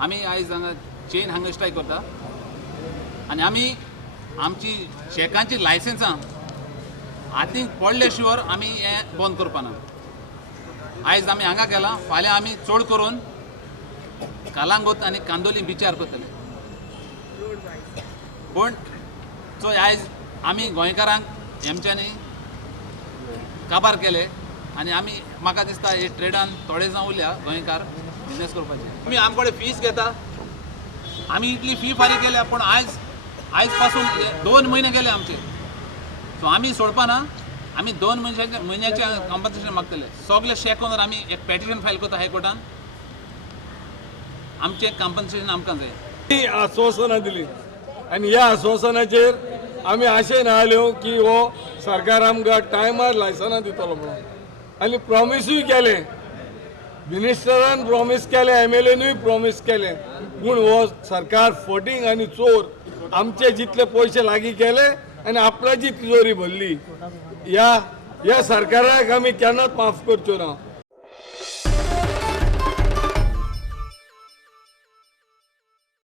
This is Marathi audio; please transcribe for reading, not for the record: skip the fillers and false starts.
आम्ही आयज हांगा चेन हांगा स्ट्रायक करता आनी आमी आमची शेकांची लायसन्सां हातीक पडले शिवाय आमी हें बंद करपाना। आयज आमी हांगा केलां, फाल्यां आमी चड करून कलांगूट आनी कांदोली बिचार करतले। पूण चोय आयज आमी गोंयकारांक हेमच्यांनी काबार केले आनी आमी म्हाका दिसता हे ट्रेडान थोडे जावं उरल्या गोंयकार बिजनेस करपाचे। आमी आमचे कडेन फीस घेता, आमी इतली फी फारीक केल्या पूण आयज पासून 2 म्हयने गेले आमचे। सो आमी सोडपाना, आमी 2 म्हयन्याचे कॉम्पन्सेशन मागतले। सगळे शेक ओनर आमी एक पेटिशन फायल करता हायकोर्टान, आमचे कॉम्पन्सेशन आमकां जाय। ही आश्वासनां दिली आनी ह्या आश्वासनाचेर आमी आशेन आयल्यो की हो सरकार आमकां टायमार लायसनां दितलो म्हणून आनी प्रॉमिसूय केले। मिनिस्टरान प्रॉमिस केले, MLAनूय प्रॉमिस केले, पूण हो सरकार फटींग आनी चोर आमचे जितले पयशे लागीं केले आनी आपल्याची तिजोरी भरली। ह्या सरकाराक आमी केन्नाच माफ करच्यो ना।